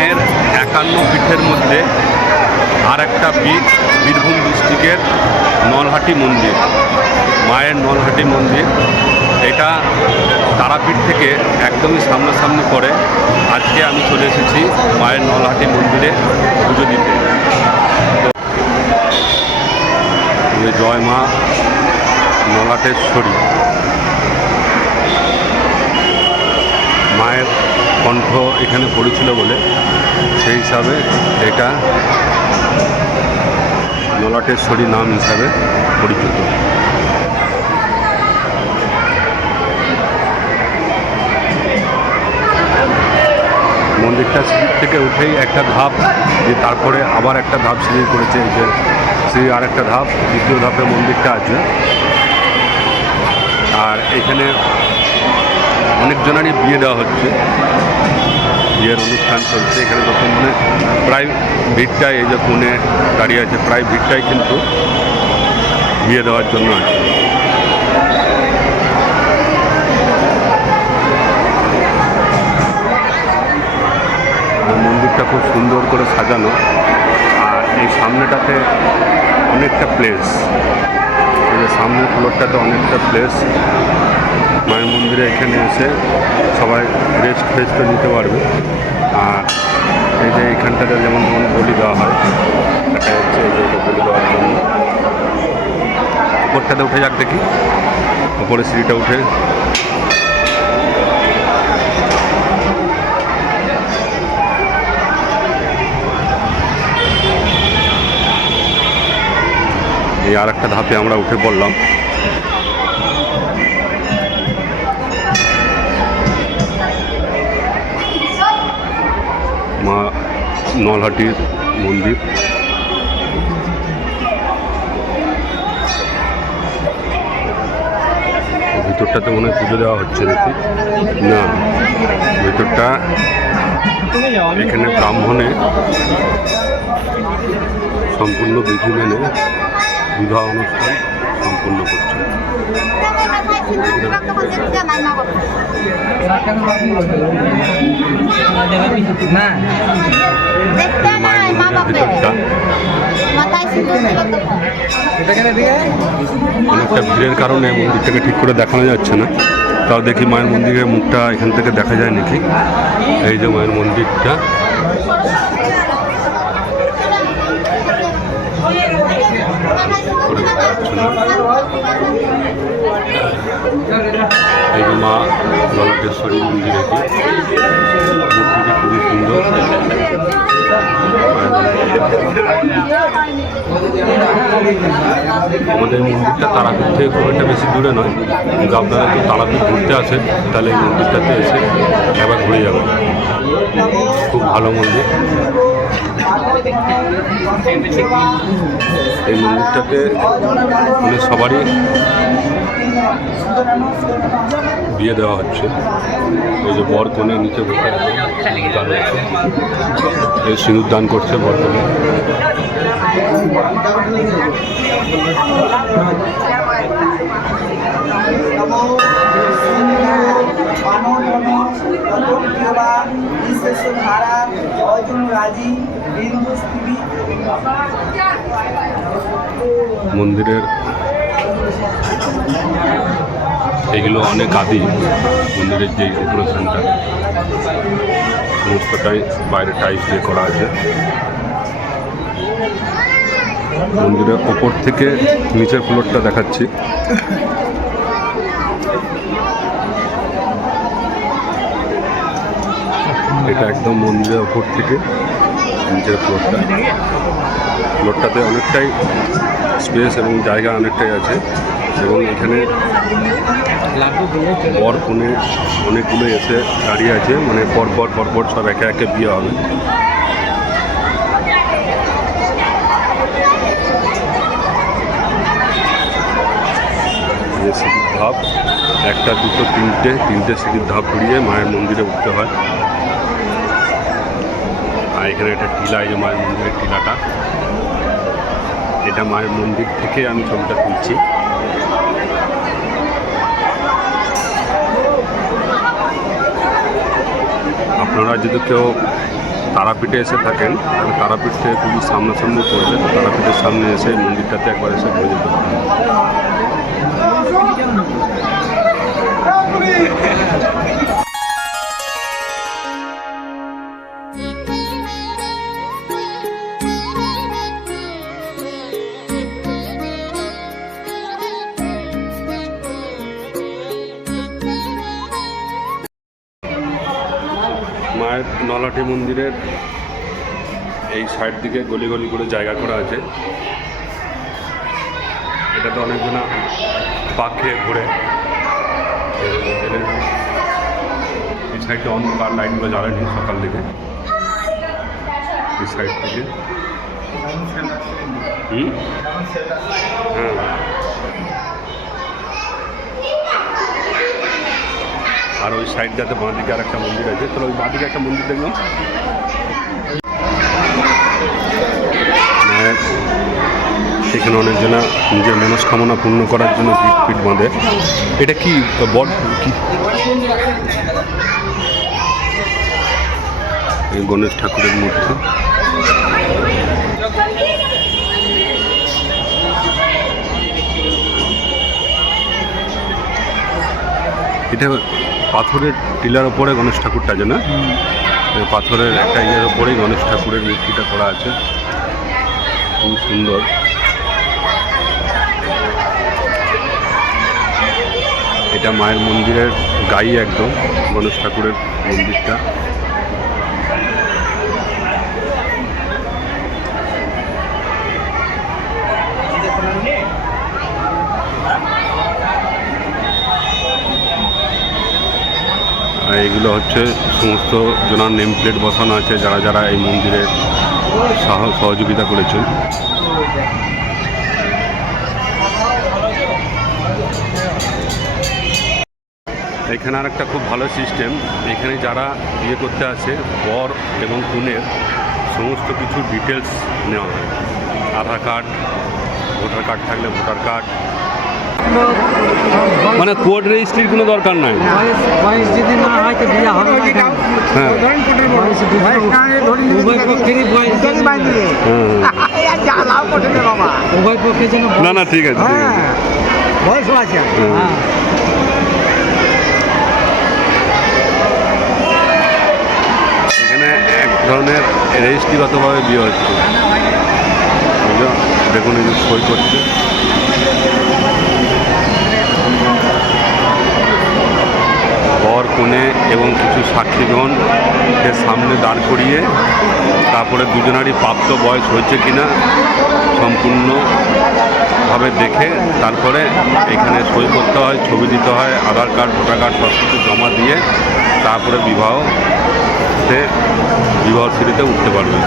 মায়ের 51 পীঠের মধ্যে আর একটা পীঠ বীরভূম ডিস্ট্রিক্টের নলহাটি মন্দির, মায়ের নলহাটি মন্দির। এটা তারাপীঠ থেকে একদমই সামনাসামনি পড়ে। আজকে আমি চলে এসেছি মায়ের নলহাটি মন্দিরে পুজো দিতে। জয় মা নলহাটেশ্বরী। মায়ের কণ্ঠ এখানে পড়েছিল বলে সেই হিসাবে এটা নলহাটেশ্বরী নাম হিসাবে পরিচিত। মন্দিরটা সিঁড়ি থেকে উঠেই একটা ধাপ, যে তারপরে আবার একটা ধাপ সিঁড়ি করেছে, এই যে সিঁড়ি আর একটা ধাপ, দ্বিতীয় ধাপে মন্দিরটা আছে। আর এখানে অনেকজনেরই বিয়ে দেওয়া হচ্ছে, বিয়ের অনুষ্ঠান চলছে এখানে। তখন মানে প্রায় ভিড়টাই, এই যে কোণে দাঁড়িয়ে আছে, প্রায় ভিড়টাই কিন্তু বিয়ে দেওয়ার জন্য আছে। মন্দিরটা খুব সুন্দর করে সাজানো। আর এই সামনেটাতে অনেকটা প্লেস, এই যে সামনের ফ্লোরটাতে অনেকটা প্লেস। মায়ের মন্দিরে এখানে এসে সবাই রেস্ট ফেস্ট নিতে পারবে। আর এই যে এইখানটাতে যেমন বলি দেওয়া হয়, এটা হচ্ছে এই যে বলি দেওয়ার জন্য। উপরটাতে উঠে যাক, দেখি উপরে সিঁড়িটা উঠে। এই আর একটা ধাপে আমরা উঠে পড়লাম। মা নলহাটির মন্দির। ভিতরটাতে মনে হয় পুজো দেওয়া হচ্ছে দেখি, না ভিতরটা এখানে ব্রাহ্মণে সম্পূর্ণ বিধি মেনে বিবাহ অনুষ্ঠান সম্পূর্ণ করছে। অনেকটা ভিড়ের কারণে মন্দিরটাকে ঠিক করে দেখানো যাচ্ছে না, তাও দেখি মায়ের মন্দিরের মুখটা এখান থেকে দেখা যায় নাকি। এই যে মায়ের মন্দিরটা, এই যে মা নলহাটেশ্বরী মন্দির, মূর্তিটি খুবই সুন্দর। আমাদের মন্দিরটা তারাপীঠ থেকে খুব একটা বেশি দূরে নয়, কিন্তু আপনারা যদি তারাপীঠ ঘুরতে আসেন তাহলে এই মন্দিরটাতে এসে একবার ঘুরে যাবেন। খুব ভালো মন্দির। এই মন্দিরটাতে মানে সবারই বিয়ে দেওয়া হচ্ছে। এই যে বর কনে নিচে বসে এই সিঁদুর দান করছে বর কনে। মন্দিরের এগুলো অনেক আদি। মন্দিরের যে ডেকোরেশনটা সমস্তটাই বাইরে টাইলস দিয়ে করা আছে। মন্দিরের ওপর থেকে নিচের ফ্লোরটা দেখাচ্ছি। এটা একদম মন্দিরের ওপর থেকে নিচের ফ্লোরটাতে অনেকটাই স্পেস এবং জায়গা অনেকটাই আছে। এবং এখানে বর কনে অনেকগুলো এসে দাঁড়িয়ে আছে, মানে পরপর সব একে একে বিয়ে হবে। সিঁড়ির ধাপ, একটা দুটো তিনটে সিঁড়ির ধাপ ঘুরিয়ে মায়ের মন্দিরে উঠতে হয়। আর এখানে একটা টিলা, এই যে মায়ের মন্দিরের টিলাটা, এটা মায়ের মন্দির থেকে আমি ছবিটা তুলছি। আপনারা যদি কেউ তারাপীঠে এসে থাকেন তাহলে তারাপীঠ থেকে খুবই সামনাসামনি পড়বে, তো তারাপীঠের সামনে এসে মন্দিরটাতে একবার এসে ঘুরে যেতে পারেন। মায়ের নলাটি মন্দিরের এই সাইড দিকে গলি গলি করে জায়গা করা আছে। এটাতে অনেকজনা পাক খেয়ে ঘুরে। এই সাইডটা অন্ধকার, লাইটগুলো জ্বালেনি সকাল দিকে। এই সাইড থেকে হ্যাঁ, আর ওই সাইডটাতে বাঁদিকে আর একটা মন্দির আছে। তাহলে ওই বাঁদিকে একটা মন্দির দেখলাম। এখানে অনেকজনা নিজের মনস্কামনা পূর্ণ করার জন্য পিঠ বাঁধে। এটা কি বট কি? এই গণেশ ঠাকুরের মূর্তি। এটা পাথরের টিলার ওপরে গণেশ ঠাকুরটা আছে না? পাথরের একটা ইয়ের ওপরেই গণেশ ঠাকুরের মূর্তিটা করা আছে, খুব সুন্দর। এটা মায়ের মন্দিরের গায়ে একদম গণেশ ঠাকুরের মন্দিরটা। এইগুলো হচ্ছে সমস্ত জনার নেম প্লেট বসানো আছে, যারা যারা এই মন্দিরে সহযোগিতা করেছেন। এখানে আর একটা খুব ভালো সিস্টেম, এখানে যারা বিয়ে করতে আসে বর এবং কনের সমস্ত কিছু ডিটেলস নেওয়া হয়। আধার কার্ড, ভোটার কার্ড থাকলে ভোটার কার্ড, মানে কোর্ট রেজিস্ট্রির কোনো দরকার নাই। বয়স যদি না হয় তো বিয়ে হবে না। হ্যাঁ, উভয় পক্ষেরই বয়স উভয় পক্ষে যেন না না ঠিক আছে, ঠিক আছে। বয়সও আছে। এখানে এক ধরনের রেজিস্ট্রিগতভাবে বিয়ে হচ্ছে। দেখুন এই যে সই করছে। বর কনে এবং কিছু সাক্ষীগণ এর সামনে দাঁড় করিয়ে তারপরে দুজনারই প্রাপ্ত বয়স হয়েছে কিনা সম্পূর্ণভাবে দেখে তারপরে এখানে সই করতে হয়, ছবি দিতে হয়, আধার কার্ড, ভোটার কার্ড সব কিছু জমা দিয়ে তারপরে বিবাহতে বিবাহ সিঁড়িতে উঠতে পারবে।